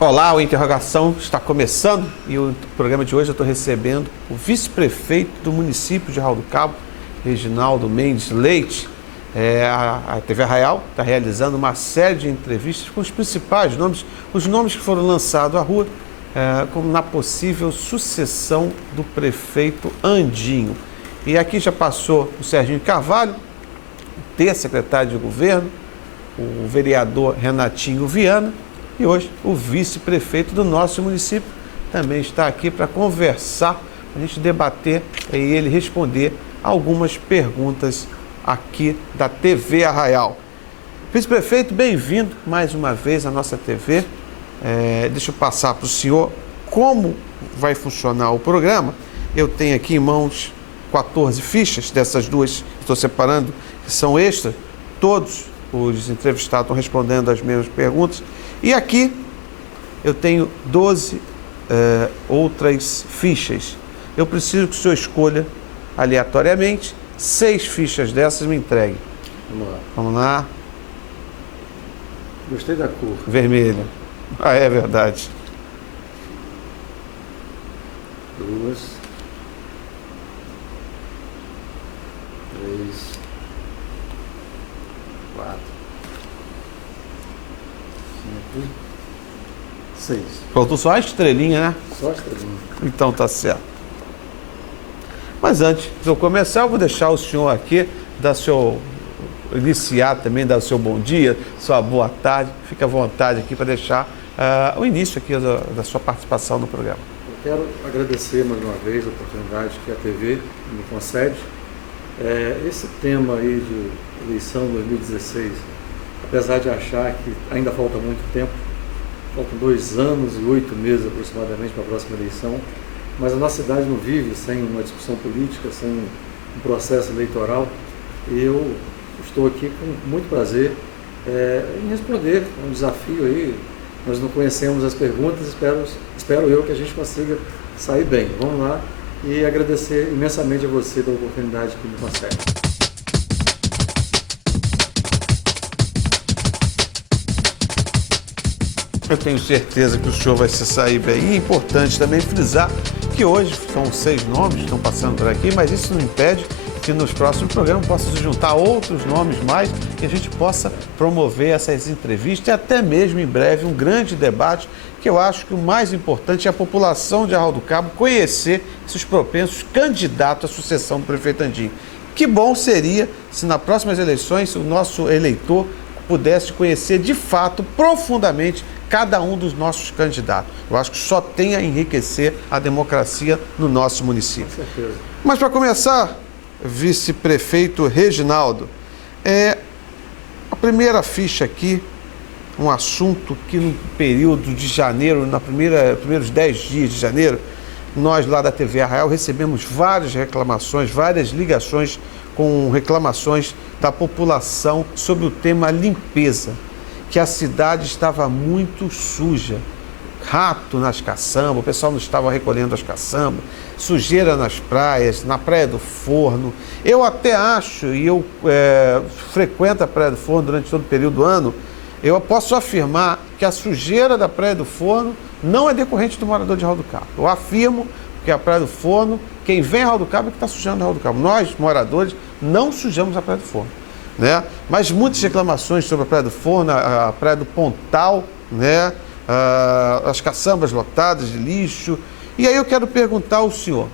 Olá, o Interrogação está começando e o programa de hoje eu estou recebendo o vice-prefeito do município de Arraial do Cabo, Reginaldo Mendes Leite. A TV Arraial está realizando uma série de entrevistas com os principais nomes, os nomes que foram lançados à rua, como na possível sucessão do prefeito Andinho. E aqui já passou o Serginho Carvalho, o secretário de governo, o vereador Renatinho Viana, e hoje o vice-prefeito do nosso município também está aqui para conversar, para a gente debater e ele responder algumas perguntas aqui da TV Arraial. Vice-prefeito, bem-vindo mais uma vez à nossa TV. Deixa eu passar para o senhor como vai funcionar o programa. Eu tenho aqui em mãos 14 fichas, dessas duas estou separando, que são extras. Todos os entrevistados estão respondendo as mesmas perguntas. E aqui eu tenho 12 outras fichas. Eu preciso que o senhor escolha aleatoriamente 6 fichas dessas e me entregue. Vamos lá. Vamos lá. Gostei da cor. Vermelho. Ah, é verdade. 2, 3, 4, 5, 6. Faltou só a estrelinha, né? Só estrelinha. Então tá certo. Mas antes de eu começar, eu vou deixar o senhor aqui iniciar também, dar o seu bom dia, sua boa tarde. Fica à vontade aqui para deixar o início aqui da sua participação no programa. Eu quero agradecer mais uma vez a oportunidade que a TV me concede. Esse tema aí de eleição 2016, apesar de achar que ainda falta muito tempo, faltam 2 anos e 8 meses aproximadamente para a próxima eleição, mas a nossa cidade não vive sem uma discussão política, sem um processo eleitoral, e eu estou aqui com muito prazer em responder um desafio aí. Nós não conhecemos as perguntas, espero eu que a gente consiga sair bem. Vamos lá e agradecer imensamente a você pela oportunidade que me concede. Eu tenho certeza que o senhor vai se sair bem. E é importante também frisar que hoje são 6 nomes que estão passando por aqui, mas isso não impede que nos próximos programas possa se juntar outros nomes mais e a gente possa promover essas entrevistas e até mesmo em breve um grande debate, que eu acho que o mais importante é a população de Arraial do Cabo conhecer esses propensos candidatos à sucessão do prefeito Andinho. Que bom seria se nas próximas eleições o nosso eleitor pudesse conhecer de fato, profundamente, cada um dos nossos candidatos. Eu acho que só tem a enriquecer a democracia no nosso município. Com certeza. Mas para começar, vice-prefeito Reginaldo, a primeira ficha aqui, um assunto que no período de janeiro, primeiros 10 dias de janeiro, nós lá da TV Arraial recebemos várias reclamações, várias ligações com reclamações da população sobre o tema limpeza, que a cidade estava muito suja, rato nas caçambas, o pessoal não estava recolhendo as caçambas, sujeira nas praias, na Praia do Forno. Eu até acho, e eu frequento a Praia do Forno durante todo o período do ano, eu posso afirmar que a sujeira da Praia do Forno não é decorrente do morador de Arraial do Cabo. Eu afirmo que a Praia do Forno, quem vem a Arraial do Cabo é que está sujando a Arraial do Cabo. Nós, moradores, não sujamos a Praia do Forno, né? Mas muitas reclamações sobre a Praia do Forno, a Praia do Pontal, né? As caçambas lotadas de lixo. E aí eu quero perguntar ao senhor,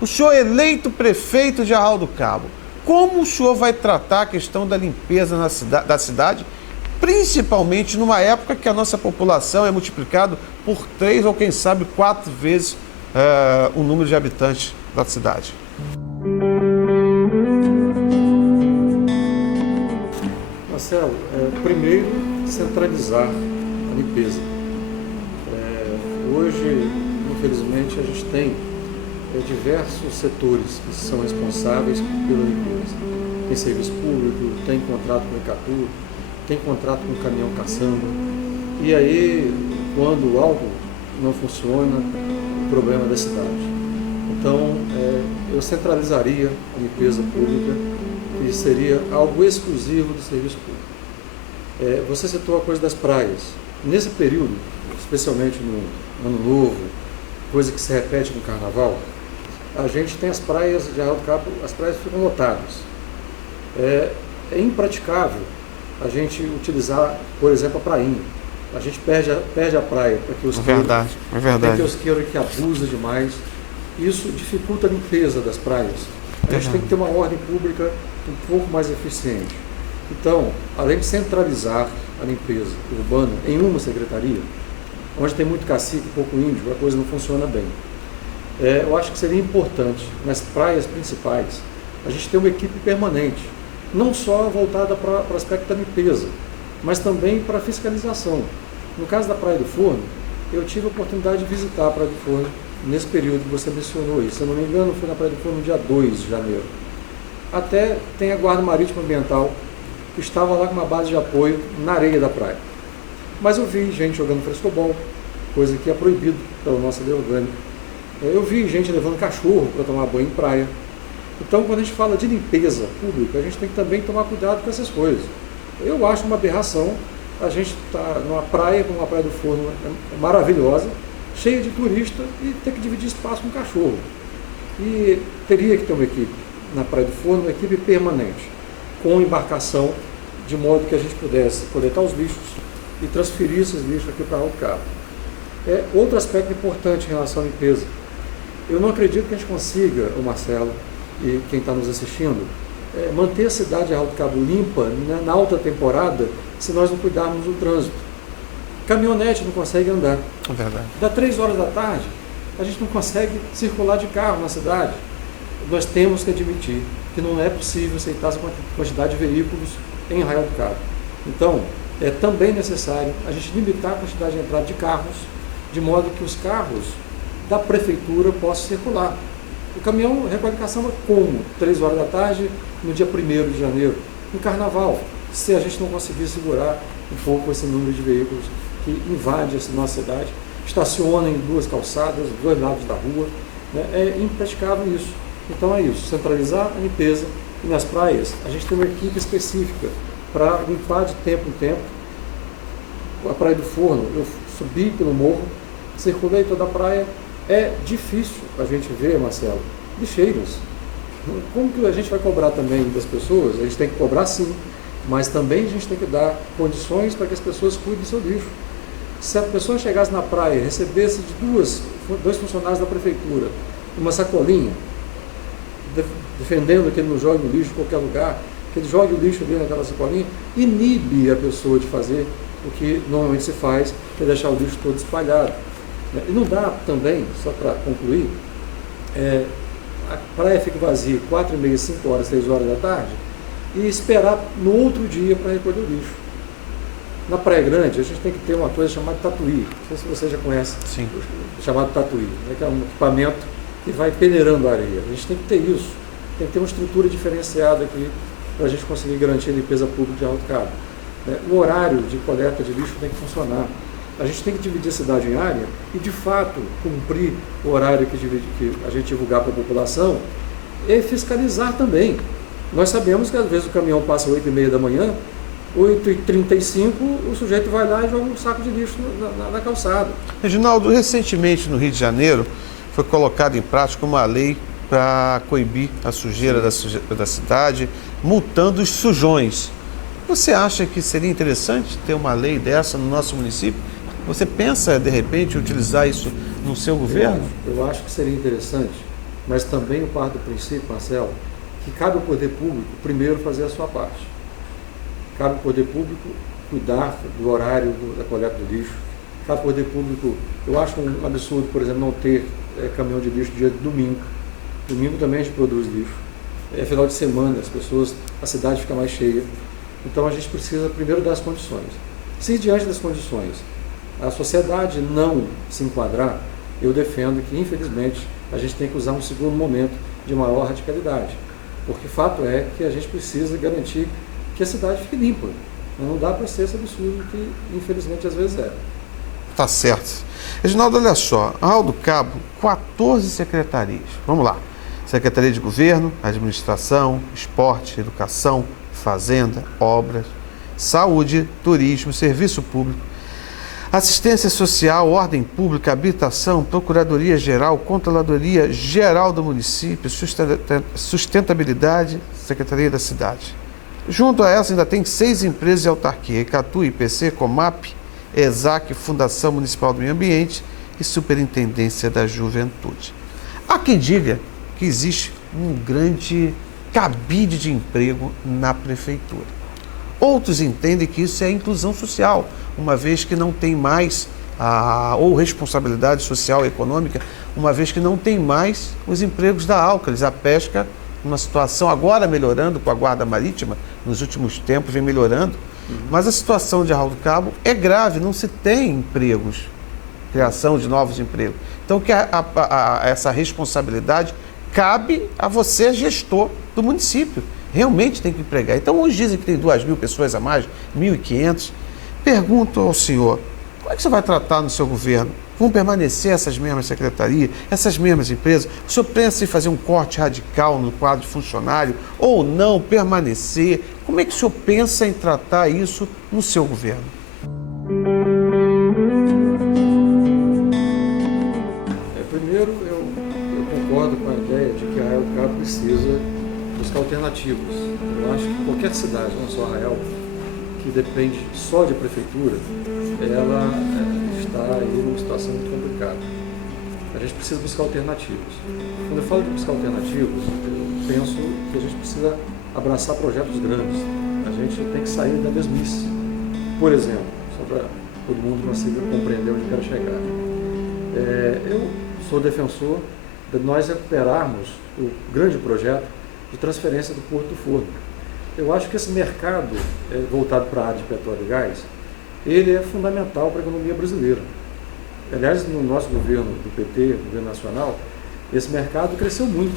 o senhor eleito prefeito de Arraial do Cabo, como o senhor vai tratar a questão da limpeza da cidade, principalmente numa época que a nossa população é multiplicado por 3 ou quem sabe 4 vezes o número de habitantes da cidade? Marcelo, primeiro, centralizar a limpeza. Hoje, infelizmente, a gente tem diversos setores que são responsáveis pela limpeza. Tem serviço público, tem contrato com o Icatu, tem contrato com o caminhão caçamba. E aí, quando algo não funciona, o problema é da cidade. Então, eu centralizaria a limpeza pública, que seria algo exclusivo do serviço público. Você citou a coisa das praias. Nesse período, especialmente no Ano Novo, coisa que se repete no Carnaval, a gente tem as praias de Arraial do Cabo, as praias ficam lotadas. É impraticável a gente utilizar, por exemplo, a prainha. A gente perde a praia para que os É verdade. Tem quiosqueiro que abusa demais. Isso dificulta a limpeza das praias. A gente tem que ter uma ordem pública um pouco mais eficiente. Então, além de centralizar a limpeza urbana em uma secretaria, onde tem muito cacique e pouco índio, a coisa não funciona bem. Eu acho que seria importante, nas praias principais, a gente ter uma equipe permanente, não só voltada para o aspecto da limpeza, mas também para a fiscalização. No caso da Praia do Forno, eu tive a oportunidade de visitar a Praia do Forno nesse período que você mencionou aí. Se eu não me engano, fui na Praia do Forno no dia 2 de janeiro. Até tem a Guarda Marítima Ambiental, que estava lá com uma base de apoio na areia da praia. Mas eu vi gente jogando frescobol, coisa que é proibido pela nossa lei orgânica. Eu vi gente levando cachorro para tomar banho em praia. Então, quando a gente fala de limpeza pública, a gente tem que também tomar cuidado com essas coisas. Eu acho uma aberração a gente estar numa praia, como a Praia do Forno, maravilhosa, cheia de turista, e ter que dividir espaço com cachorro. E teria que ter uma equipe na Praia do Forno, uma equipe permanente, com embarcação, de modo que a gente pudesse coletar os lixos e transferir esses lixos aqui para Arraial do Cabo. Outro aspecto importante em relação à limpeza. Eu não acredito que a gente consiga, o Marcelo e quem está nos assistindo, manter a cidade de Arraial do Cabo limpa na alta temporada se nós não cuidarmos do trânsito. Caminhonete não consegue andar. É verdade. Da 3 horas da tarde, a gente não consegue circular de carro na cidade. Nós temos que admitir que não é possível aceitar essa quantidade de veículos em Arraial do Cabo. Então, é também necessário a gente limitar a quantidade de entrada de carros, de modo que os carros da prefeitura possam circular. O caminhão recolhe caçamba como? 3 horas da tarde, no dia 1º de janeiro, no Carnaval, se a gente não conseguir segurar um pouco esse número de veículos que invade essa nossa cidade, estaciona em 2 calçadas, 2 lados da rua, né? É impraticável isso. Então é isso, centralizar a limpeza, e nas praias a gente tem uma equipe específica para limpar de tempo em tempo. A Praia do Forno, eu subi pelo morro, circulei toda a praia. É difícil a gente ver, Marcelo, lixeiras. Como que a gente vai cobrar também das pessoas? A gente tem que cobrar sim, mas também a gente tem que dar condições para que as pessoas cuidem do seu lixo. Se a pessoa chegasse na praia e recebesse de 2 funcionários da prefeitura uma sacolinha, defendendo que ele não jogue o lixo em qualquer lugar, que ele jogue o lixo ali naquela sacolinha, inibe a pessoa de fazer o que normalmente se faz, que é deixar o lixo todo espalhado. E não dá também, só para concluir, a praia fica vazia 4h30, 5 horas, 6 horas da tarde, e esperar no outro dia para recolher o lixo. Na Praia Grande, a gente tem que ter uma coisa chamada tatuí. Não sei se você já conhece. Sim. Chamado tatuí, né, que é um equipamento que vai peneirando a areia. A gente tem que ter isso. Tem que ter uma estrutura diferenciada aqui para a gente conseguir garantir a limpeza pública de Arraial do Cabo. O horário de coleta de lixo tem que funcionar. A gente tem que dividir a cidade em área e, de fato, cumprir o horário que a gente divulgar para a população e fiscalizar também. Nós sabemos que, às vezes, o caminhão passa às 8h30 da manhã, 8h35, o sujeito vai lá e joga um saco de lixo na calçada. Reginaldo, recentemente no Rio de Janeiro foi colocada em prática uma lei para coibir a sujeira da cidade, multando os sujões. Você acha que seria interessante ter uma lei dessa no nosso município? Você pensa, de repente, utilizar isso no seu governo? Eu acho que seria interessante, mas também eu parto do princípio, Marcelo, que cabe ao poder público primeiro fazer a sua parte. Cabe ao poder público cuidar do horário da coleta do lixo. Cabe ao poder público, eu acho um absurdo, por exemplo, não ter caminhão de lixo no dia de domingo. Domingo também a gente produz lixo. Final de semana, a cidade fica mais cheia. Então a gente precisa primeiro dar as condições. Se diante das condições a sociedade não se enquadrar, eu defendo que, infelizmente, a gente tem que usar um segundo momento de maior radicalidade. Porque fato é que a gente precisa garantir que a cidade fique limpa. Não dá para ser esse absurdo que, infelizmente, às vezes é. Tá certo. Reginaldo, olha só, Arraial do Cabo, 14 secretarias. Vamos lá. Secretaria de Governo, Administração, Esporte, Educação, Fazenda, Obras, Saúde, Turismo, Serviço Público. Assistência social, ordem pública, habitação, Procuradoria-Geral, Controladoria Geral do Município, Sustentabilidade, Secretaria da Cidade. Junto a essa ainda tem 6 empresas de autarquia, Icatu, IPC, Comap, ESAC, Fundação Municipal do Meio Ambiente e Superintendência da Juventude. Há quem diga que existe um grande cabide de emprego na prefeitura. Outros entendem que isso é inclusão social, uma vez que não tem mais ou responsabilidade social e econômica, uma vez que não tem mais os empregos da Alcalis. A pesca, uma situação agora melhorando com a Guarda Marítima, nos últimos tempos vem melhorando, mas a situação de Arraial do Cabo é grave, não se tem empregos, criação de novos empregos. Então, que essa responsabilidade cabe a você, gestor do município. Realmente tem que empregar. Então, hoje dizem que tem 2.000 pessoas a mais, 1.500. Pergunto ao senhor, como é que você vai tratar no seu governo? Vão permanecer essas mesmas secretarias, essas mesmas empresas? O senhor pensa em fazer um corte radical no quadro de funcionário ou não permanecer? Como é que o senhor pensa em tratar isso no seu governo? Primeiro, eu concordo com a ideia de que Arraial do Cabo precisa buscar alternativas. Eu acho que qualquer cidade, não só Arraial, que depende só de prefeitura, ela está aí numa situação muito complicada. A gente precisa buscar alternativas. Quando eu falo de buscar alternativas, eu penso que a gente precisa abraçar projetos grandes. A gente tem que sair da mesmice. Por exemplo, só para todo mundo consiga compreender onde eu quero chegar. Eu sou defensor de nós recuperarmos o grande projeto de transferência do Porto do Forno. Eu acho que esse mercado voltado para a área de petróleo e gás, ele é fundamental para a economia brasileira. Aliás, no nosso governo do PT, governo nacional, esse mercado cresceu muito.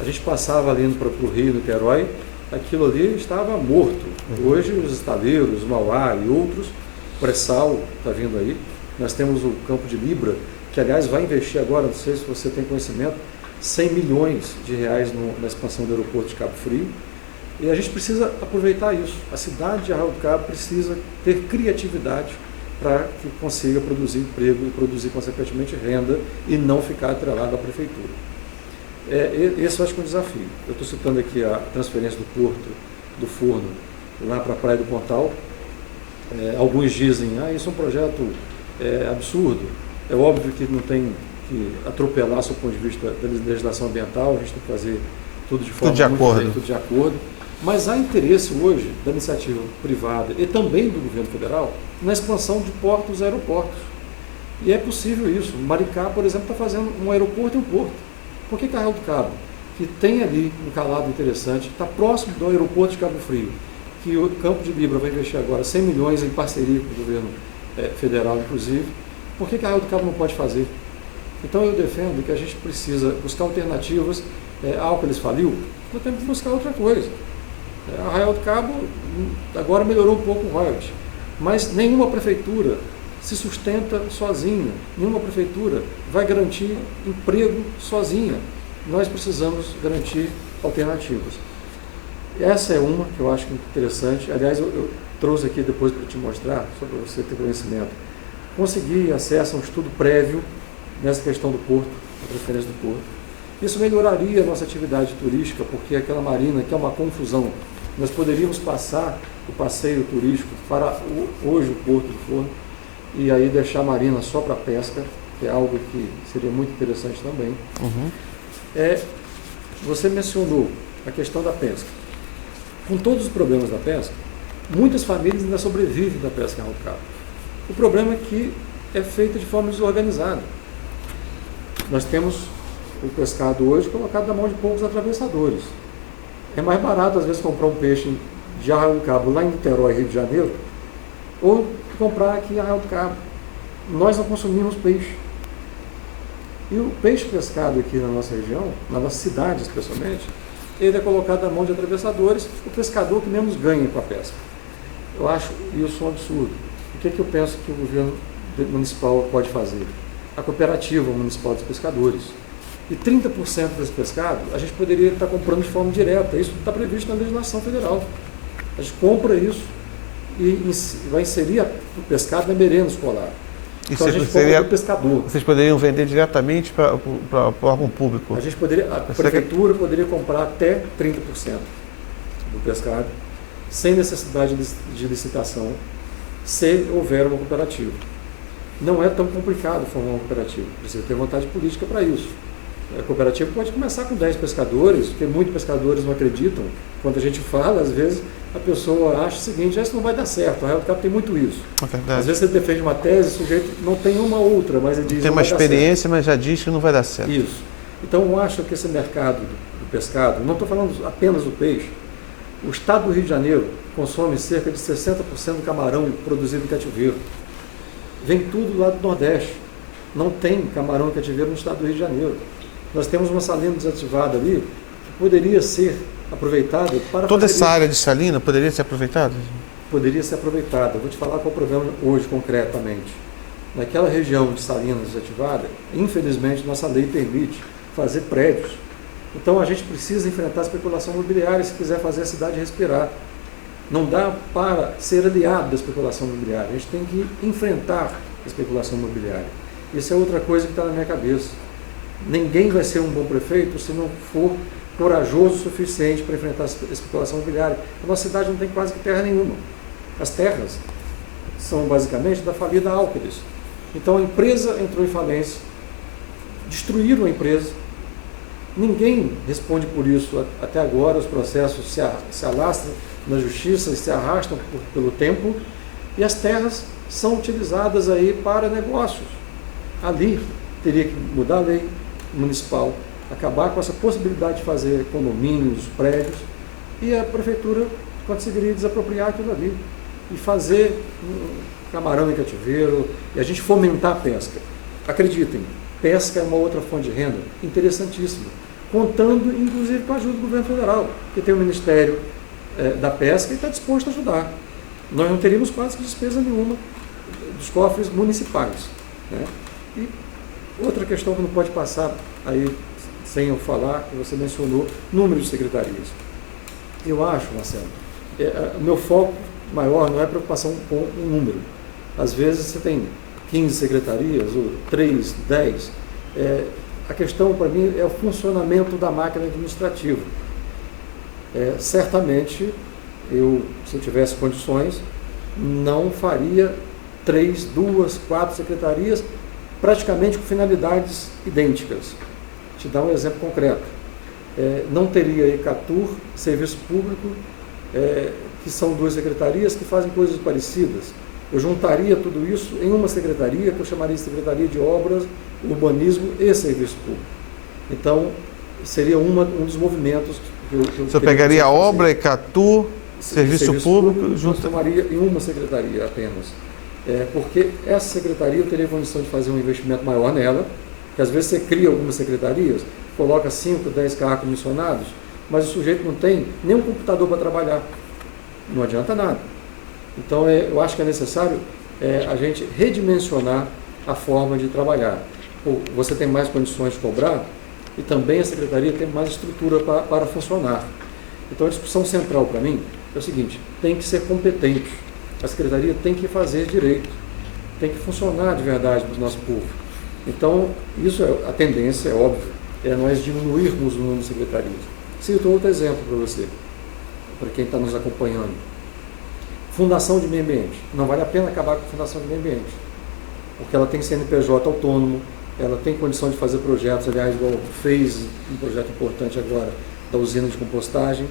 A gente passava ali para o Rio, Niterói, aquilo ali estava morto. Hoje os estaleiros, Mauá e outros, o pré-sal está vindo aí. Nós temos o Campo de Libra, que aliás vai investir agora, não sei se você tem conhecimento, 100 milhões de reais na expansão do aeroporto de Cabo Frio. E a gente precisa aproveitar isso. A cidade de Arraial do Cabo precisa ter criatividade para que consiga produzir emprego e produzir, consequentemente, renda e não ficar atrelado à prefeitura. Esse eu acho que é um desafio. Eu estou citando aqui a transferência do Porto do Forno lá para a Praia do Pontal. Alguns dizem, isso é um projeto absurdo. É óbvio que não tem que atropelar do ponto de vista da legislação ambiental, a gente tem que fazer tudo de forma tudo de acordo. Mas há interesse hoje da iniciativa privada e também do governo federal na expansão de portos e aeroportos. E é possível isso. Maricá, por exemplo, está fazendo um aeroporto e um porto. Por que Arraial do Cabo, que tem ali um calado interessante, está próximo do aeroporto de Cabo Frio, que o Campo de Libra vai investir agora 100 milhões em parceria com o governo federal, inclusive, por que Arraial do Cabo não pode fazer? Então eu defendo que a gente precisa buscar alternativas. Alcalis faliu, nós temos que buscar outra coisa. Arraial do Cabo agora melhorou um pouco o royalty, mas nenhuma prefeitura se sustenta sozinha, nenhuma prefeitura vai garantir emprego sozinha. Nós precisamos garantir alternativas. Essa é uma que eu acho interessante. Aliás, eu trouxe aqui depois para te mostrar, só para você ter conhecimento. Consegui acesso a um estudo prévio nessa questão do porto, a transferência do porto. Isso melhoraria a nossa atividade turística, porque aquela marina, que é uma confusão, nós poderíamos passar o passeio turístico para hoje o Porto do Forno e aí deixar a marina só para pesca, que é algo que seria muito interessante também. Você mencionou a questão da pesca. Com todos os problemas da pesca, muitas famílias ainda sobrevivem da pesca em Arraial do Cabo. O problema é que é feita de forma desorganizada. Nós temos o pescado hoje colocado na mão de poucos atravessadores. É mais barato, às vezes, comprar um peixe de Arraial do Cabo lá em Niterói, Rio de Janeiro, ou comprar aqui em Arraial do Cabo. Nós não consumimos peixe. E o peixe pescado aqui na nossa região, na nossa cidade especialmente, ele é colocado na mão de atravessadores, o pescador que menos ganha com a pesca. Eu acho isso um absurdo. O que eu penso que o governo municipal pode fazer? A cooperativa municipal dos pescadores. E 30% desse pescado a gente poderia estar comprando de forma direta. Isso está previsto na legislação federal. A gente compra isso e vai inserir o pescado na merenda escolar. Então a gente seria do pescador. Vocês poderiam vender diretamente para o órgão público? A prefeitura poderia comprar até 30% do pescado, sem necessidade de licitação, se houver uma cooperativa. Não é tão complicado formar uma cooperativa, precisa ter vontade política para isso. A cooperativa pode começar com 10 pescadores, porque muitos pescadores não acreditam. Quando a gente fala, às vezes a pessoa acha o seguinte: isso não vai dar certo. A Arraial do Cabo tem muito isso. Às vezes você defende uma tese, o sujeito não tem uma outra, mas ele diz tem uma experiência, mas já diz que não vai dar certo. Isso. Então eu acho que esse mercado do pescado, não estou falando apenas do peixe, o estado do Rio de Janeiro consome cerca de 60% do camarão produzido em cativeiro. Vem tudo lá do Nordeste. Não tem camarão em cativeiro no estado do Rio de Janeiro. Nós temos uma salina desativada ali que poderia ser aproveitada para... Toda essa área de salina poderia ser aproveitada? Poderia ser aproveitada. Eu vou te falar qual é o problema hoje, concretamente. Naquela região de salina desativada, infelizmente, nossa lei permite fazer prédios. Então, a gente precisa enfrentar a especulação imobiliária se quiser fazer a cidade respirar. Não dá para ser aliado da especulação imobiliária. A gente tem que enfrentar a especulação imobiliária. Isso é outra coisa que está na minha cabeça. Ninguém vai ser um bom prefeito se não for corajoso o suficiente para enfrentar a especulação imobiliária. A nossa cidade não tem quase que terra nenhuma. As terras são basicamente da falida Alqueires. Então a empresa entrou em falência, destruíram a empresa, ninguém responde por isso até agora, os processos se alastram na justiça e se arrastam pelo tempo, e as terras são utilizadas aí para negócios. Ali teria que mudar a lei municipal, acabar com essa possibilidade de fazer condomínios, prédios, e a prefeitura conseguiria desapropriar aquilo ali e fazer camarão em cativeiro, e a gente fomentar a pesca. Acreditem, pesca é uma outra fonte de renda interessantíssima, contando inclusive com a ajuda do governo federal, que tem o Ministério da Pesca e está disposto a ajudar. Nós não teríamos quase que despesa nenhuma dos cofres municipais, né? E outra questão que não pode passar aí sem eu falar, que você mencionou, número de secretarias. Eu acho, Marcelo, o meu foco maior não é preocupação com o número. Às vezes você tem 15 secretarias, ou 3, 10. A questão para mim é o funcionamento da máquina administrativa. Certamente, se eu tivesse condições, não faria 3, 2, 4 secretarias praticamente com finalidades idênticas. Vou te dar um exemplo concreto. Não teria ECATUR, Serviço Público, que são 2 secretarias que fazem coisas parecidas. Eu juntaria tudo isso em uma secretaria, que eu chamaria de Secretaria de Obras, Urbanismo e Serviço Público. Então, seria um dos movimentos que eu Você pegaria a obra, ECATUR, Serviço Público, eu chamaria em uma secretaria apenas. Porque essa secretaria eu teria condição de fazer um investimento maior nela, que às vezes você cria algumas secretarias, coloca 5, 10 carros comissionados, mas o sujeito não tem nem um computador para trabalhar. Não adianta nada. Então, eu acho que é necessário a gente redimensionar a forma de trabalhar. Você tem mais condições de cobrar e também a secretaria tem mais estrutura para funcionar. Então, a discussão central para mim é o seguinte: tem que ser competente. A secretaria tem que fazer direito, tem que funcionar de verdade para o nosso povo. Então, isso a tendência, é óbvio, nós diminuirmos o número de secretarias. Cito outro exemplo para você, para quem está nos acompanhando. Fundação de Meio Ambiente. Não vale a pena acabar com a Fundação de Meio Ambiente, porque ela tem CNPJ autônomo, ela tem condição de fazer projetos, aliás, igual fez um projeto importante agora da usina de compostagem,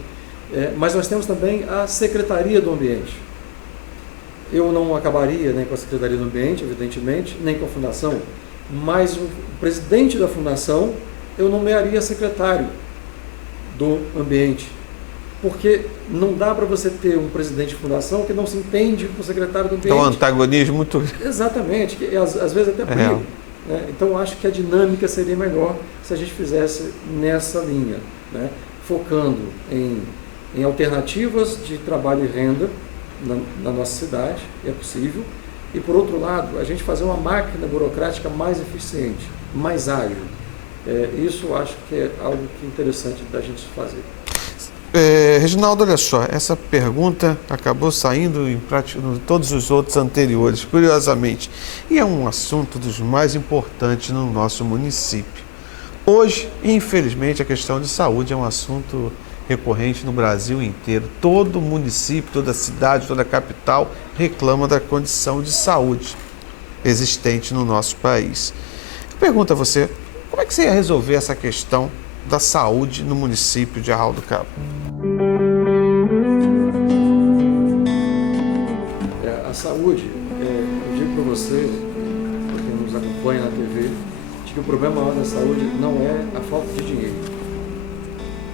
mas nós temos também a Secretaria do Ambiente. Eu não acabaria nem com a Secretaria do Ambiente, evidentemente, nem com a Fundação, mas o presidente da Fundação eu nomearia secretário do Ambiente, porque não dá para você ter um presidente de fundação que não se entende com o secretário do Ambiente. É um antagonismo muito... Exatamente, que às vezes até briga. Né? Então, eu acho que a dinâmica seria melhor se a gente fizesse nessa linha, né? Focando em alternativas de trabalho e renda na nossa cidade, é possível, e, por outro lado, a gente fazer uma máquina burocrática mais eficiente, mais ágil. Isso eu acho que é algo que é interessante da gente fazer. Reginaldo, olha só, essa pergunta acabou saindo em todos os outros anteriores, curiosamente, e é um assunto dos mais importantes no nosso município. Hoje, infelizmente, a questão de saúde é um assunto recorrente no Brasil inteiro. Todo município, toda cidade, toda capital reclama da condição de saúde existente no nosso país. Eu pergunto a você, como é que você ia resolver essa questão da saúde no município de Arraial do Cabo? A saúde, eu digo para você, para quem nos acompanha na TV, de que o problema maior da saúde não é a falta de dinheiro.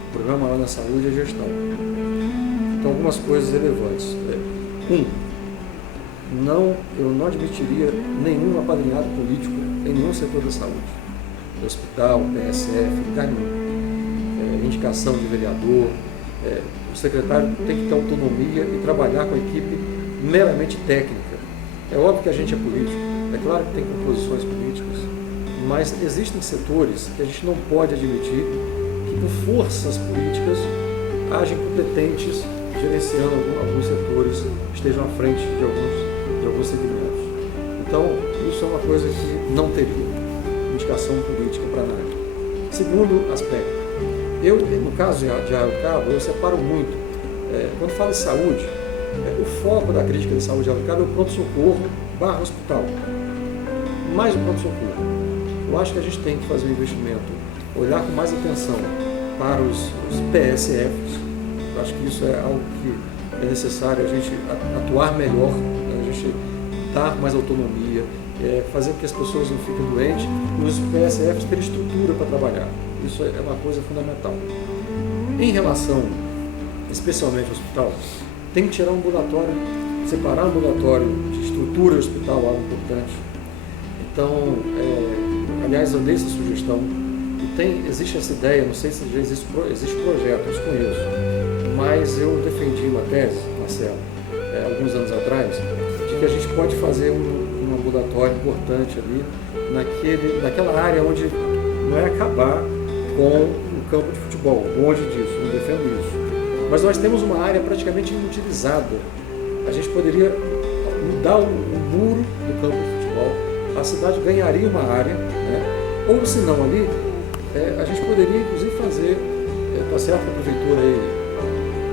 O problema maior da saúde é a gestão. Então, algumas coisas relevantes. Eu não admitiria nenhum apadrinhado político em nenhum setor da saúde. Hospital, PSF, lugar nenhum. Indicação de vereador, o secretário tem que ter autonomia e trabalhar com a equipe meramente técnica. É óbvio que a gente é político, é claro que tem composições políticas, mas existem setores que a gente não pode admitir que por forças políticas agem competentes gerenciando alguns setores, estejam à frente de alguns segmentos. Então, isso é uma coisa que não teria indicação política para nada. Segundo aspecto, no caso de Arraial do Cabo, eu separo muito. Quando falo em saúde, o foco da crítica de saúde de Arraial do Cabo é o pronto-socorro / hospital. Mais o pronto-socorro. Eu acho que a gente tem que fazer um investimento, olhar com mais atenção para os PSFs. Eu acho que isso é algo que é necessário a gente atuar melhor, a gente dar mais autonomia, fazer com que as pessoas não fiquem doentes e os PSFs terem estrutura para trabalhar. Isso é uma coisa fundamental. Em relação, especialmente ao hospital, tem que tirar um ambulatório, separar o ambulatório de estrutura do hospital, algo importante. Então, aliás, eu dei essa sugestão e existe essa ideia, não sei se já existe projeto, eu desconheço, mas eu defendi uma tese, Marcelo, alguns anos atrás, de que a gente pode fazer um ambulatório importante ali, naquela área onde não é acabar com o campo de futebol, longe disso, não defendo isso. Mas nós temos uma área praticamente inutilizada. A gente poderia mudar o muro do campo de futebol, a cidade ganharia uma área, né? Ou se não ali, a gente poderia inclusive fazer, está certo que a prefeitura aí,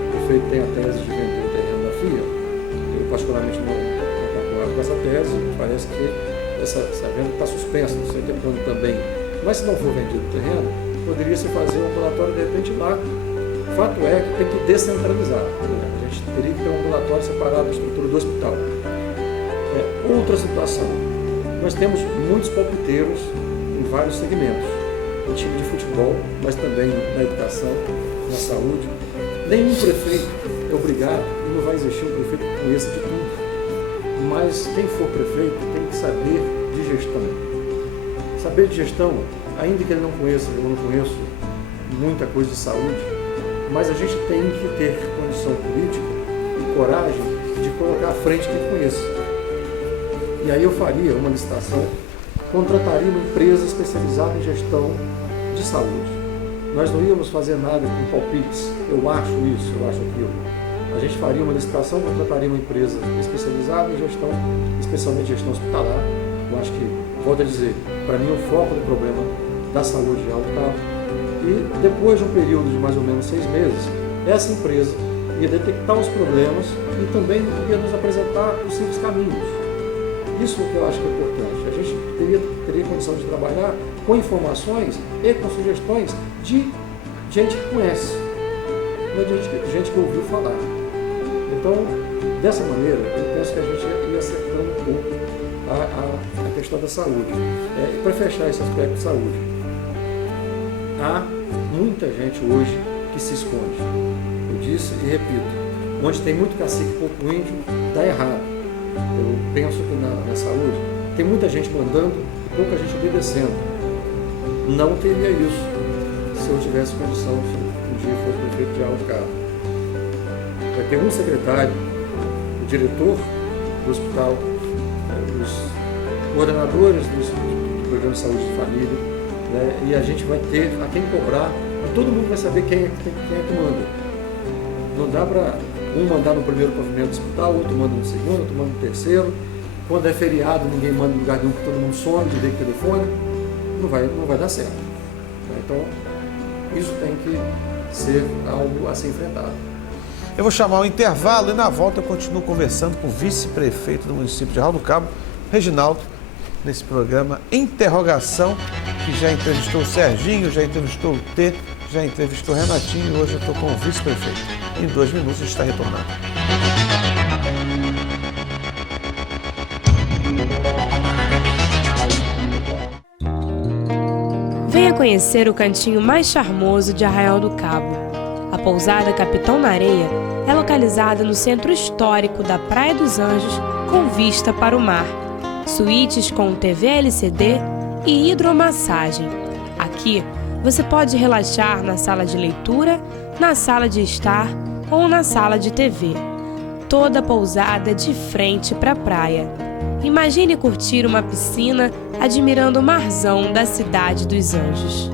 o prefeito tem a tese de vender o terreno da FIA, eu particularmente não concordo com essa tese, parece que essa venda está suspensa, não sei até quando também. Mas se não for vendido o terreno, poderia se fazer um ambulatório de repente lá. O fato é que tem que descentralizar. A gente teria que ter um ambulatório separado da estrutura do hospital. Outra situação, nós temos muitos palpiteiros em vários segmentos, no time de futebol, mas também na educação, na saúde. Nenhum prefeito é obrigado, e não vai existir um prefeito que conheça de tudo, mas quem for prefeito tem que saber de gestão. Saber de gestão, ainda que ele não conheça, eu não conheço muita coisa de saúde, mas a gente tem que ter condição política e coragem de colocar à frente quem conheça. E aí eu faria uma licitação, contrataria uma empresa especializada em gestão de saúde. Nós não íamos fazer nada com palpites, eu acho isso, eu acho aquilo. A gente faria uma licitação, contrataria uma empresa especializada em gestão, especialmente gestão hospitalar. Eu acho que, volto a dizer, para mim o foco do problema da saúde de Arraial do Cabo. E depois de um período de mais ou menos 6 meses, essa empresa ia detectar os problemas e também ia nos apresentar possíveis caminhos. Isso que eu acho que é importante. A gente teria condição de trabalhar com informações e com sugestões de gente que conhece, não de gente que ouviu falar. Então, dessa maneira, eu penso que a gente ia acertando um pouco a questão da saúde. E para fechar esse aspecto de saúde, há muita gente hoje que se esconde. Eu disse e repito, onde tem muito cacique e pouco índio, dá errado. Eu penso que na saúde tem muita gente mandando e pouca gente obedecendo. Não teria isso se eu tivesse condição de um dia for prefeito de Arraial do Cabo. Vai ter um secretário, o diretor do hospital, os coordenadores do programa de saúde de família, né? E a gente vai ter a quem cobrar e todo mundo vai saber quem é que manda. Não dá para um mandar no primeiro pavimento disputar, outro manda no segundo, outro manda no terceiro. Quando é feriado, ninguém manda em lugar nenhum, porque todo mundo some, desliga o telefone. Não vai dar certo. Então, isso tem que ser algo a ser enfrentado. Eu vou chamar o intervalo e na volta eu continuo conversando com o vice-prefeito do município de Arraial do Cabo, Reginaldo, nesse programa Interrogação, que já entrevistou o Serginho, já entrevistou o T, já entrevistou o Renatinho e hoje eu estou com o vice-prefeito. Em 2 minutos está retornando. Venha conhecer o cantinho mais charmoso de Arraial do Cabo. A pousada Capitão na Areia é localizada no centro histórico da Praia dos Anjos, com vista para o mar. Suítes com TV LCD e hidromassagem. Aqui você pode relaxar na sala de leitura, na sala de estar ou na sala de TV. Toda pousada de frente para a praia. Imagine curtir uma piscina admirando o marzão da Cidade dos Anjos.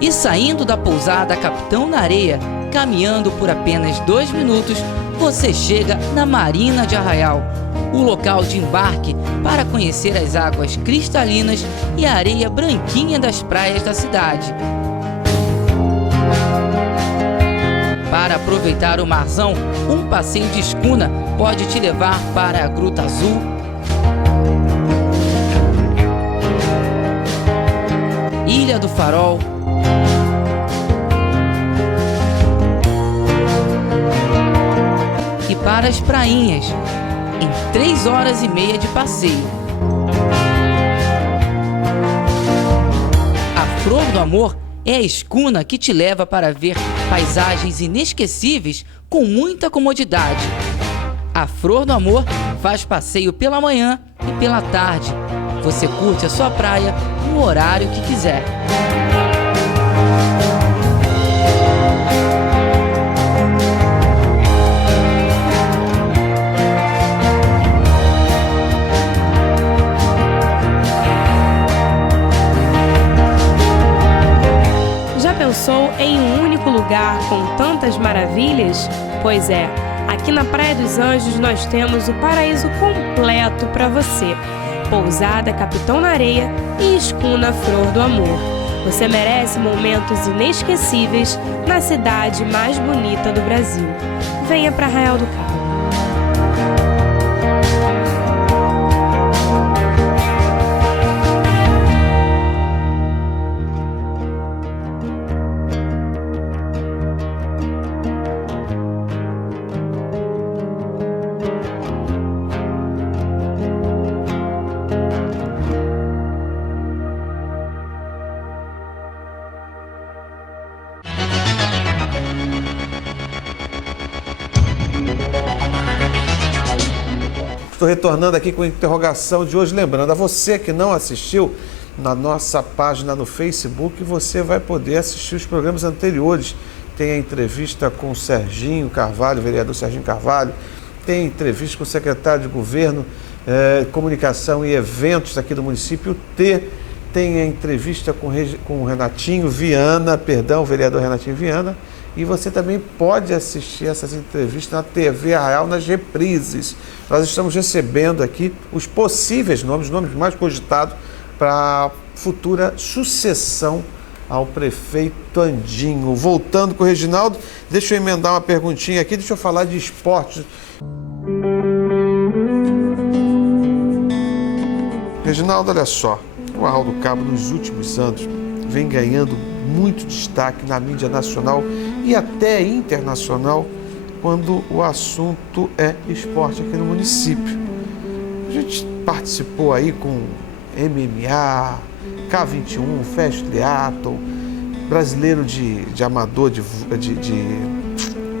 E saindo da pousada Capitão na Areia, caminhando por apenas 2 minutos, você chega na Marina de Arraial, o local de embarque para conhecer as águas cristalinas e a areia branquinha das praias da cidade. Para aproveitar o marzão, um passeio de escuna pode te levar para a Gruta Azul, Ilha do Farol, e para as prainhas, em 3 horas e meia de passeio. A Flor do Amor é a escuna que te leva para ver paisagens inesquecíveis com muita comodidade. A Flor do Amor faz passeio pela manhã e pela tarde. Você curte a sua praia no horário que quiser. Já pensou em um único lugar com tantas maravilhas? Pois é, aqui na Praia dos Anjos nós temos o paraíso completo para você. Pousada Capitão na Areia e escuna Flor do Amor. Você merece momentos inesquecíveis na cidade mais bonita do Brasil. Venha para Arraial do Cabo. Estou retornando aqui com a interrogação de hoje. Lembrando a você que não assistiu, na nossa página no Facebook, você vai poder assistir os programas anteriores. Tem a entrevista com o Serginho Carvalho, o vereador Serginho Carvalho, tem entrevista com o secretário de Governo, Comunicação e Eventos aqui do município T, tem a entrevista com o Renatinho Viana, o vereador Renatinho Viana, e você também pode assistir essas entrevistas na TV Arraial, nas reprises. Nós estamos recebendo aqui os possíveis nomes, os nomes mais cogitados para a futura sucessão ao prefeito Andinho. Voltando com o Reginaldo, deixa eu emendar uma perguntinha aqui, deixa eu falar de esportes. Reginaldo, olha só, o Arraial do Cabo nos últimos anos vem ganhando muito destaque na mídia nacional e até internacional quando o assunto é esporte aqui no município. A gente participou aí com MMA, K21, Fast Triathlon, brasileiro de amador de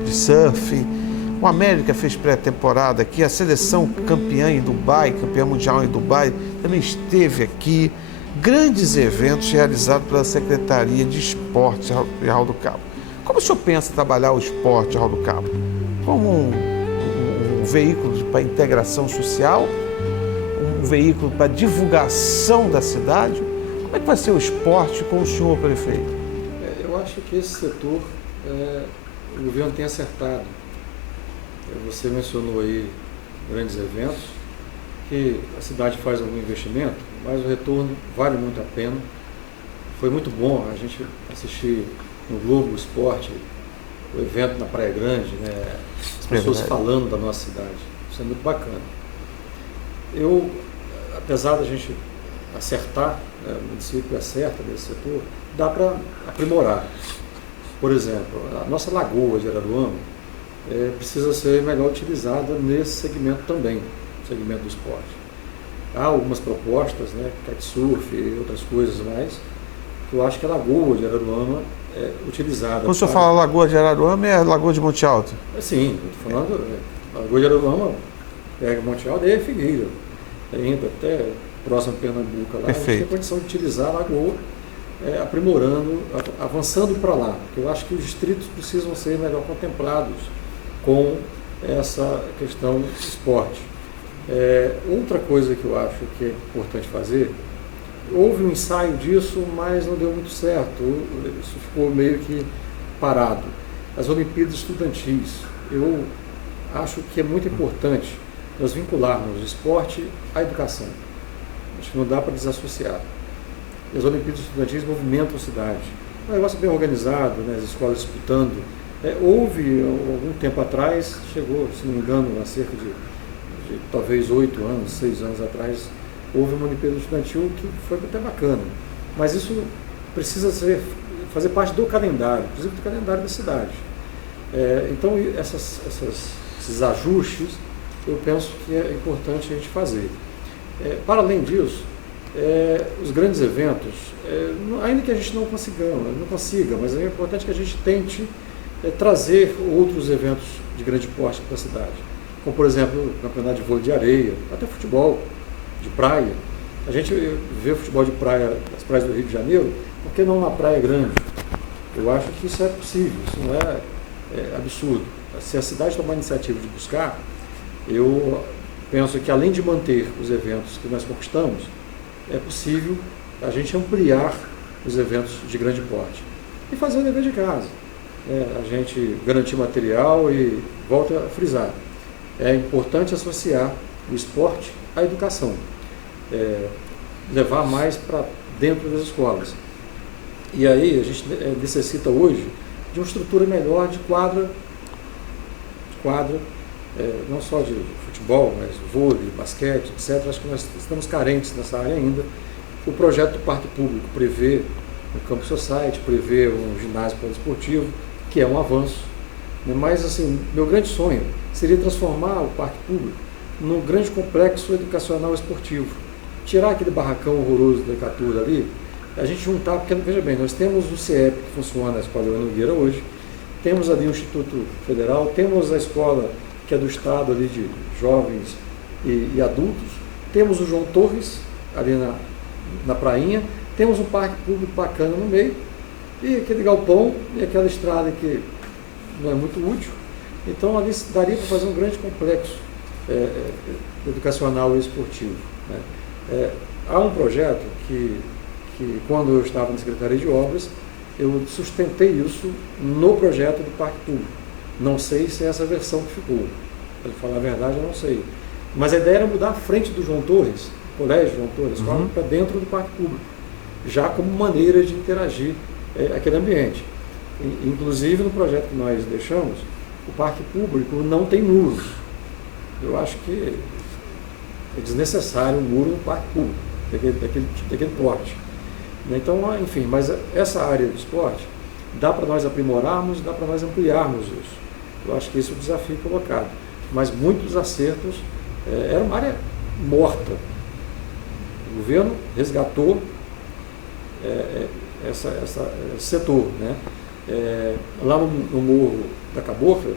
de surf. O América fez pré-temporada aqui, a seleção campeã em Dubai, campeã mundial em Dubai, também esteve aqui. Grandes eventos realizados pela Secretaria de Esportes de Arraial do Cabo. Como o senhor pensa trabalhar o esporte de Arraial do Cabo? Como um veículo para integração social? Um veículo para divulgação da cidade? Como é que vai ser o esporte com o senhor, prefeito? Eu acho que esse setor, o governo tem acertado. Você mencionou aí grandes eventos, que a cidade faz algum investimento, mas o retorno vale muito a pena. Foi muito bom a gente assistir no Globo Esporte o evento na Praia Grande, né? As pessoas falando da nossa cidade. Isso é muito bacana. Apesar da gente acertar, né, o município acerta desse setor, dá para aprimorar. Por exemplo, a nossa lagoa de Araruama precisa ser melhor utilizada nesse segmento também, segmento do esporte. Há algumas propostas, né, kitesurf e outras coisas mais, que eu acho que a Lagoa de Araruama é utilizada. Quando o senhor fala Lagoa de Araruama, é a Lagoa de Monte Alto? Sim, estou falando, a Lagoa de Araruama pega Monte Alto e é Figueira, indo até próximo a Pernambuco lá. Perfeito. A gente tem condição de utilizar a Lagoa, aprimorando, avançando para lá, porque eu acho que os distritos precisam ser melhor contemplados com essa questão do esporte. Outra coisa que eu acho que é importante fazer, houve um ensaio disso, mas não deu muito certo, isso ficou meio que parado. As Olimpíadas Estudantis, eu acho que é muito importante nós vincularmos o esporte à educação. Acho que não dá para desassociar. As Olimpíadas Estudantis movimentam a cidade. É um negócio bem organizado, né, as escolas disputando. Houve, algum tempo atrás, chegou, se não me engano, há cerca de talvez 8 anos, 6 anos atrás, houve uma Olimpíada Estudantil que foi até bacana. Mas isso precisa fazer parte do calendário, inclusive do calendário da cidade. Então, esses ajustes, eu penso que é importante a gente fazer. Para além disso, os grandes eventos, ainda que a gente não consiga, mas é importante que a gente tente trazer outros eventos de grande porte para a cidade, como por exemplo o campeonato de vôlei de areia, até futebol de praia. A gente vê futebol de praia nas praias do Rio de Janeiro, por que não na Praia Grande? Eu acho que isso é possível, isso não é absurdo. Se a cidade tomar a iniciativa de buscar, eu penso que além de manter os eventos que nós conquistamos, é possível a gente ampliar os eventos de grande porte e fazer o dever de casa. A gente garantir material e, volto a frisar, é importante associar o esporte à educação, levar mais para dentro das escolas. E aí a gente necessita hoje de uma estrutura melhor de quadra, não só de futebol, mas vôlei, basquete, etc. Acho que nós estamos carentes nessa área ainda. O projeto do Parque Público prevê o Campus Society, prevê um ginásio poliesportivo, que é um avanço. Mas, assim, meu grande sonho seria transformar o Parque Público num grande complexo educacional esportivo. Tirar aquele barracão horroroso da Catura ali, a gente juntar, porque, veja bem, nós temos o CIEP que funciona na Escola Ivone Nogueira hoje, temos ali o Instituto Federal, temos a escola que é do Estado ali de jovens e adultos, temos o João Torres ali na prainha, temos um parque público bacana no meio, e aquele galpão e aquela estrada que não é muito útil. Então ali daria para fazer um grande complexo educacional e esportivo, né? Há um projeto que quando eu estava na Secretaria de Obras, eu sustentei isso no projeto do Parque Público. Não sei se é essa versão que ficou. Para falar a verdade, eu não sei. Mas a ideia era mudar a frente do João Torres, Colégio João Torres, para dentro do Parque Público, já como maneira de interagir aquele ambiente. Inclusive, no projeto que nós deixamos, o Parque Público não tem muros. Eu acho que é desnecessário um muro no Parque Público, daquele porte. Então, enfim, mas essa área do esporte dá para nós aprimorarmos, dá para nós ampliarmos isso. Eu acho que esse é o desafio colocado. Mas muitos acertos, era uma área morta. O governo resgatou esse setor, né? Lá no Morro da Cabocla,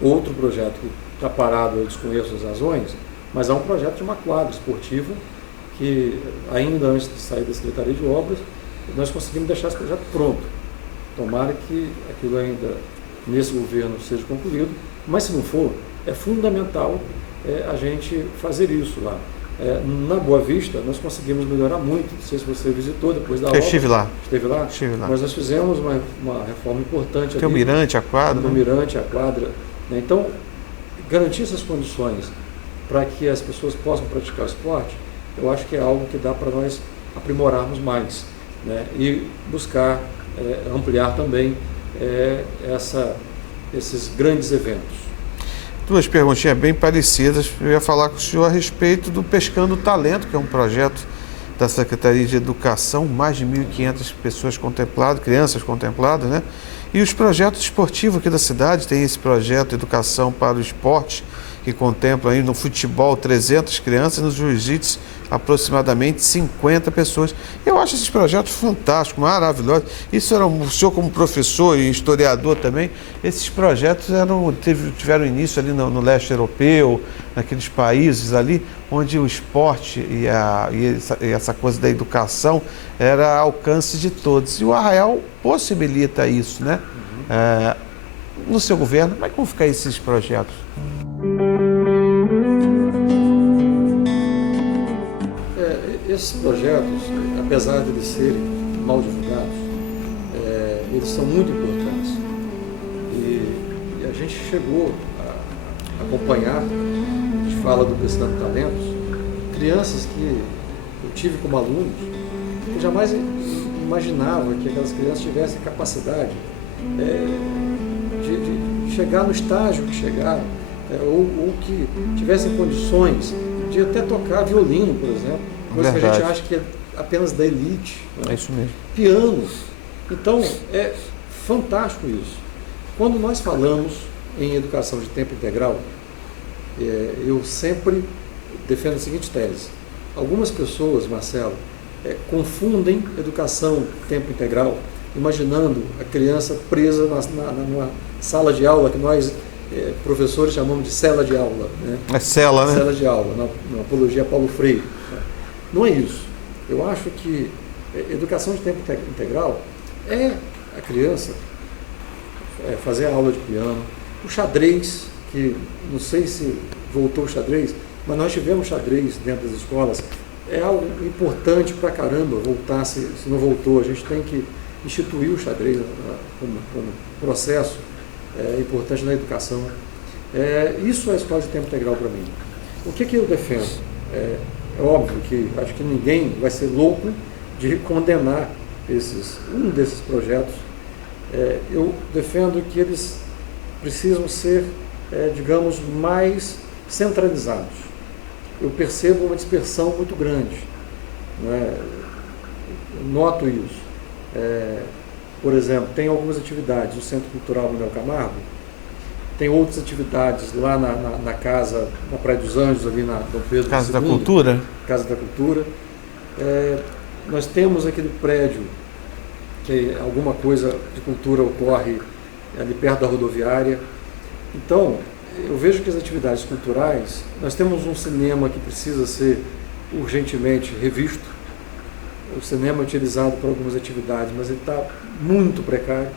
outro projeto que está parado, eu desconheço as razões, mas há um projeto de uma quadra esportiva que, ainda antes de sair da Secretaria de Obras, nós conseguimos deixar esse projeto pronto. Tomara que aquilo ainda, nesse governo, seja concluído, mas se não for, é fundamental a gente fazer isso lá. Na Boa Vista, nós conseguimos melhorar muito. Não sei se você visitou depois da obra. Eu estive lá. Esteve lá? Estive lá. Mas nós fizemos uma reforma importante. Tem o mirante, a quadra. O mirante, a quadra. Né? Então, garantir essas condições para que as pessoas possam praticar o esporte, eu acho que é algo que dá para nós aprimorarmos mais, né? E buscar ampliar também esses grandes eventos. Duas perguntinhas bem parecidas. Eu ia falar com o senhor a respeito do Pescando Talento, que é um projeto da Secretaria de Educação, mais de 1.500 pessoas contempladas, crianças contempladas, né? E os projetos esportivos aqui da cidade, tem esse projeto Educação para o Esporte, que contempla aí no futebol 300 crianças, no jiu-jitsu aproximadamente 50 pessoas. Eu acho esses projetos fantásticos, maravilhosos. Isso era o senhor como professor e historiador também, esses projetos tiveram início ali no leste europeu, naqueles países ali, onde o esporte e essa coisa da educação era alcance de todos. E o Arraial possibilita isso, né? No seu governo, mas como ficam esses projetos? Esses projetos, apesar de eles serem mal divulgados, eles são muito importantes. E a gente chegou a acompanhar, a gente fala do Pescando Talentos, crianças que eu tive como alunos, que eu jamais imaginava que aquelas crianças tivessem capacidade de chegar no estágio que chegaram, ou que tivessem condições de até tocar violino, por exemplo, coisa que a gente acha que é apenas da elite. É isso mesmo. Piano. Então, é fantástico isso. Quando nós falamos em educação de tempo integral, eu sempre defendo a seguinte tese. Algumas pessoas, Marcelo, confundem educação tempo integral, imaginando a criança presa numa sala de aula que nós, professores, chamamos de cela de aula. Né? É cela, né? Cela de aula, na apologia Paulo Freire. Não é isso. Eu acho que educação de tempo integral é a criança fazer a aula de piano, o xadrez, que não sei se voltou o xadrez, mas nós tivemos xadrez dentro das escolas. É algo importante pra caramba voltar, se não voltou. A gente tem que instituir o xadrez como processo importante na educação. Isso é a escola de tempo integral para mim. O que eu defendo? É óbvio que acho que ninguém vai ser louco de condenar um desses projetos. Eu defendo que eles precisam ser, digamos, mais centralizados. Eu percebo uma dispersão muito grande, né? Noto isso. Por exemplo, tem algumas atividades no Centro Cultural Manuel Camargo, tem outras atividades lá na casa, na Praia dos Anjos, ali na Dom Pedro II. Casa da Cultura? Casa da Cultura. Nós temos aquele prédio que alguma coisa de cultura ocorre ali perto da rodoviária. Então, eu vejo que as atividades culturais, nós temos um cinema que precisa ser urgentemente revisto. O cinema é utilizado para algumas atividades, mas ele está muito precário.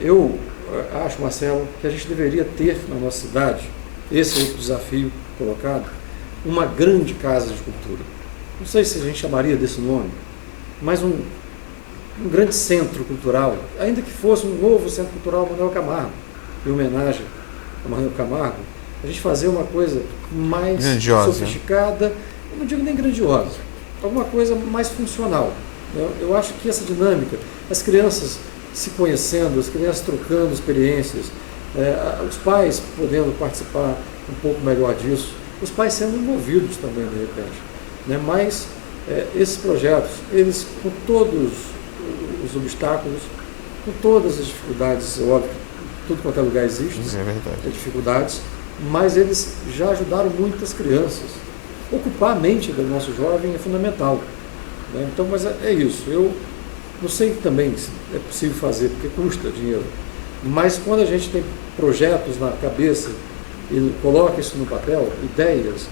Eu acho, Marcelo, que a gente deveria ter na nossa cidade, esse é outro desafio colocado, uma grande casa de cultura. Não sei se a gente chamaria desse nome, mas um grande centro cultural, ainda que fosse um novo Centro Cultural Manuel Camargo, em homenagem a Manuel Camargo, a gente fazer uma coisa mais grandiosa, sofisticada, eu não digo nem grandiosa, alguma coisa mais funcional. Eu acho que essa dinâmica, as crianças se conhecendo, as crianças trocando experiências, os pais podendo participar um pouco melhor disso, os pais sendo envolvidos também, de repente. Né? Mas esses projetos, eles, com todos os obstáculos, com todas as dificuldades, é óbvio, tudo quanto é lugar existe, dificuldades, mas eles já ajudaram muitas crianças. Ocupar a mente do nosso jovem é fundamental. Né? Então, mas é isso. Eu Não sei que também é possível fazer, porque custa dinheiro. Mas quando a gente tem projetos na cabeça e coloca isso no papel, ideias,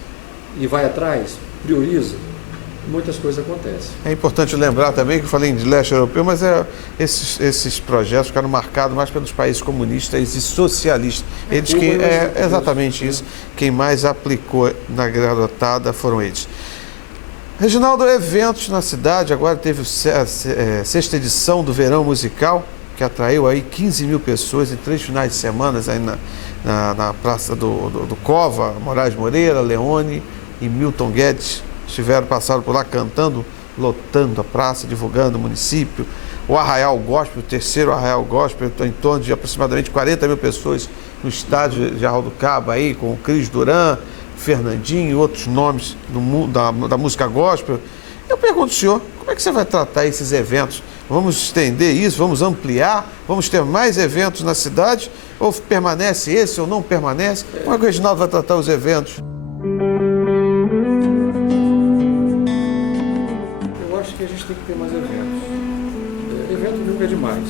e vai atrás, prioriza, muitas coisas acontecem. É importante lembrar também que eu falei de leste europeu, mas esses projetos ficaram marcados mais pelos países comunistas e socialistas. Eles que é exatamente isso. Quem mais aplicou na garotada foram eles. Reginaldo, eventos na cidade, agora teve a sexta edição do Verão Musical, que atraiu aí 15 mil pessoas em 3 finais de semana aí na Praça do Cova, Moraes Moreira, Leone e Milton Guedes. Passaram por lá cantando, lotando a praça, divulgando o município. O Arraial Gospel, o terceiro Arraial Gospel, em torno de aproximadamente 40 mil pessoas no estádio de Arraial do Cabo, aí, com o Cris Duran, Fernandinho e outros nomes da música gospel. Eu pergunto ao senhor, como é que você vai tratar esses eventos? Vamos estender isso, vamos ampliar, vamos ter mais eventos na cidade? Ou permanece esse ou não permanece? Como é que o Reginaldo vai tratar os eventos? Eu acho que a gente tem que ter mais eventos. Evento nunca é demais.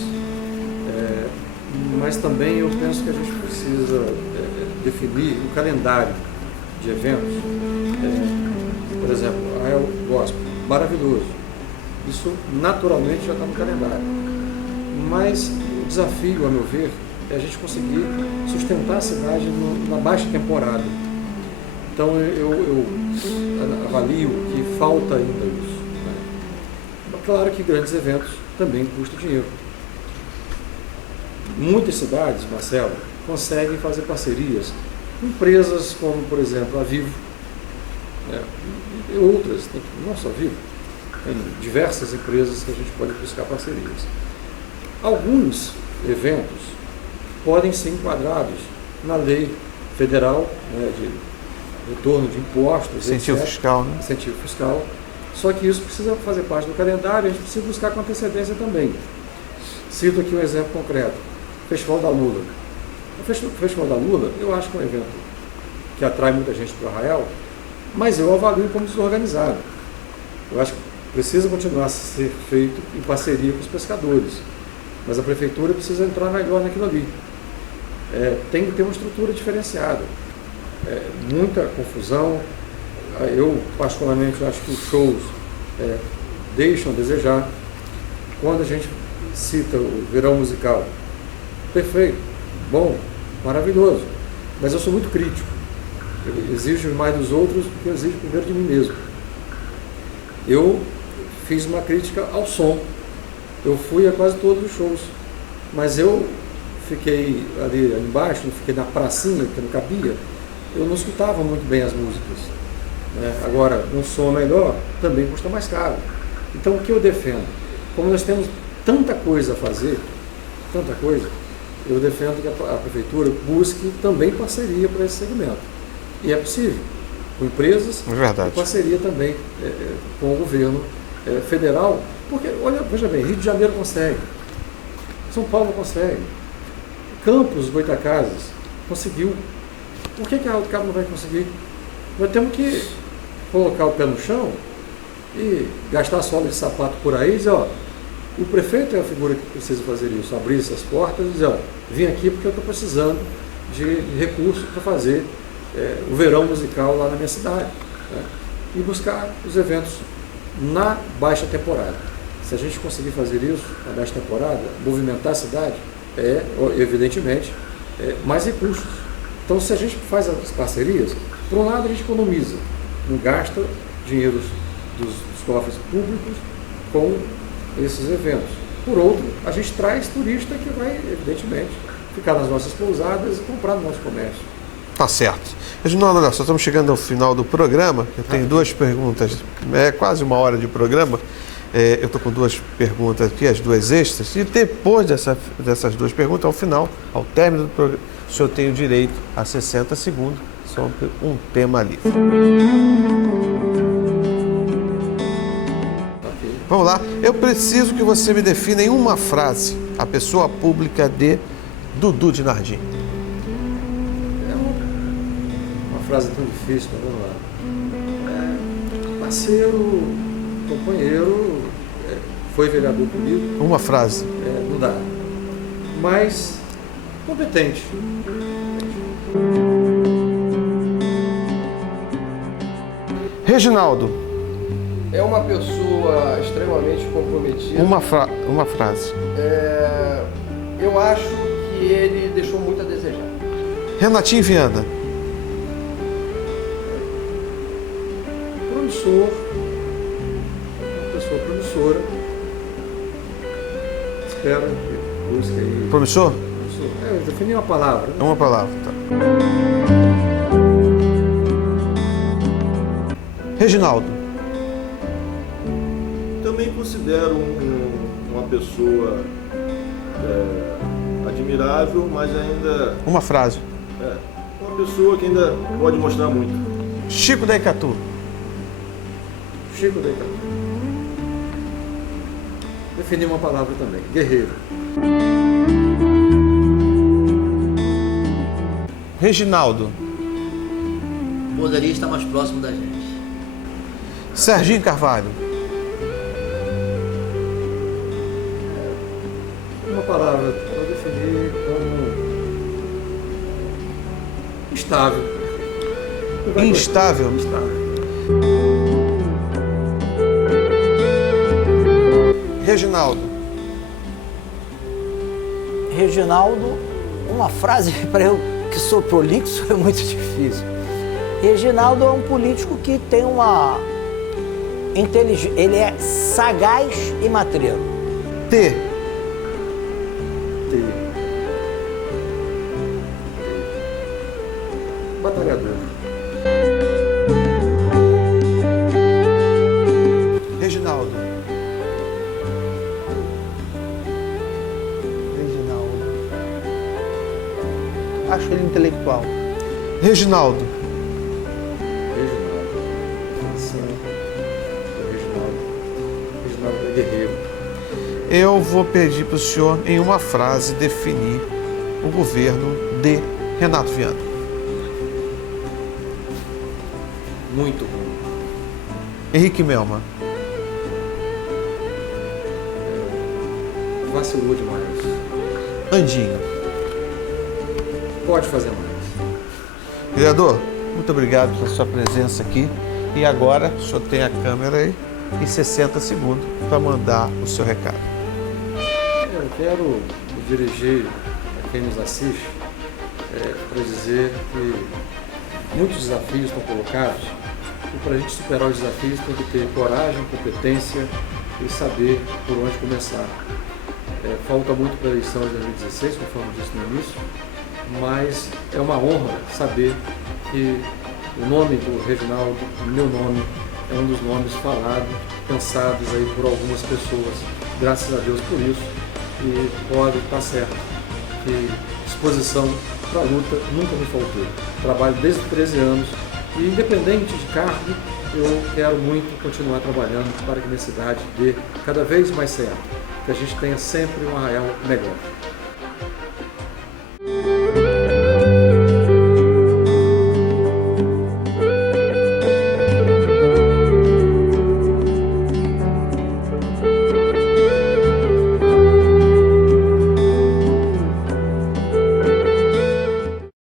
Mas também eu penso que a gente precisa definir um calendário de eventos. Por exemplo, Arraial Gospel, maravilhoso. Isso naturalmente já está no calendário. Mas o desafio, a meu ver, é a gente conseguir sustentar a cidade na baixa temporada. Então eu avalio que falta ainda isso. Né? Claro que grandes eventos também custam dinheiro. Muitas cidades, Marcelo, conseguem fazer parcerias com empresas como, por exemplo, a Vivo, e outras, não só Vivo, tem diversas empresas que a gente pode buscar parcerias. Alguns eventos podem ser enquadrados na lei federal, né, de retorno de impostos, Incentivo etc. fiscal, né? Incentivo fiscal. Só que isso precisa fazer parte do calendário, a gente precisa buscar com antecedência também. Cito aqui um exemplo concreto, Festival da Lula. O Festival da Lula, eu acho que é um evento que atrai muita gente para o Arraial, mas eu avalio como desorganizado. Eu acho que precisa continuar a ser feito em parceria com os pescadores, mas a prefeitura precisa entrar melhor naquilo ali. Tem que ter uma estrutura diferenciada. Muita confusão. Eu, particularmente, acho que os shows deixam a desejar. Quando a gente cita o Verão Musical, perfeito, bom, maravilhoso, mas eu sou muito crítico. Eu exijo mais dos outros do que eu exijo primeiro de mim mesmo. Eu fiz uma crítica ao som. Eu fui a quase todos os shows, mas eu fiquei ali embaixo, fiquei na pracinha, que não cabia, eu não escutava muito bem as músicas. Agora, um som melhor também custa mais caro. Então, o que eu defendo? Como nós temos tanta coisa a fazer, tanta coisa, eu defendo que a prefeitura busque também parceria para esse segmento. E é possível, com empresas, e parceria também com o governo federal, porque, olha, veja bem, Rio de Janeiro consegue, São Paulo consegue, Campos, Goitacazes, conseguiu. Por que a Arraial do Cabo não vai conseguir? Nós temos que colocar o pé no chão e gastar sola de sapato por aí e dizer, ó, o prefeito é a figura que precisa fazer isso, abrir essas portas e dizer, ó, vim aqui porque eu estou precisando de recursos para fazer o verão musical lá na minha cidade, né? E buscar os eventos na baixa temporada. Se a gente conseguir fazer isso na baixa temporada, movimentar a cidade, evidentemente, mais recursos. Então, se a gente faz as parcerias, por um lado a gente economiza, não gasta dinheiro dos cofres públicos com esses eventos. Por outro, a gente traz turista que vai, evidentemente, ficar nas nossas pousadas e comprar no nosso comércio. Tá certo. Reginaldo, olha só, estamos chegando ao final do programa. Eu tenho duas perguntas, quase uma hora de programa. Eu estou com duas perguntas aqui, as duas extras. E depois dessas duas perguntas, ao final, ao término do programa, o senhor tem o direito a 60 segundos sobre um tema livre. Vamos lá. Eu preciso que você me defina em uma frase a pessoa pública de Dudu de Nardim. Frase tão difícil, mas vamos lá. Parceiro, companheiro, foi vereador comigo. Uma frase. Não dá. Mas competente. Reginaldo, É uma pessoa extremamente comprometida. uma frase. Eu acho que ele deixou muito a desejar. Renatinho Viana, Promissor. Uma pessoa promissora. Espero que busque aí. promissor? Promissor. Eu defini uma palavra. Né? Uma palavra. Tá. Reginaldo, Também considero uma pessoa admirável, mas ainda uma frase. uma pessoa que ainda pode mostrar muito. Chico da Icatu, Chico da Icatu. Defini uma palavra também. Guerreiro. Reginaldo, Poderia estar mais próximo da gente. Serginho Carvalho, Uma palavra para definir como instável. instável. Instável. Reginaldo, Reginaldo, uma frase para eu que sou prolixo é muito difícil. Reginaldo é um político que tem uma inteligência, ele é sagaz e matreiro. T, Batalhador. Reginaldo, Acho ele intelectual. Reginaldo, Reginaldo. Reginaldo é guerreiro. eu vou pedir para o senhor, em uma frase, definir o governo de Renato Viana. Muito bom. Henrique Melma, Vacilou demais. Andinho. Pode fazer mais. Vereador, muito obrigado pela sua presença aqui. E agora o senhor tem a câmera aí e 60 segundos para mandar o seu recado. Eu quero me dirigir a quem nos assiste para dizer que muitos desafios estão colocados e para a gente superar os desafios tem que ter coragem, competência e saber por onde começar. Falta muito para a eleição de 2016, conforme disse no início, mas é uma honra saber que o nome do Reginaldo, o meu nome, é um dos nomes falados, pensados aí por algumas pessoas, graças a Deus por isso, e pode estar certo que disposição para a luta nunca me faltou. Trabalho desde 13 anos e independente de cargo, eu quero muito continuar trabalhando para que minha cidade dê cada vez mais certo, que a gente tenha sempre um Arraial melhor.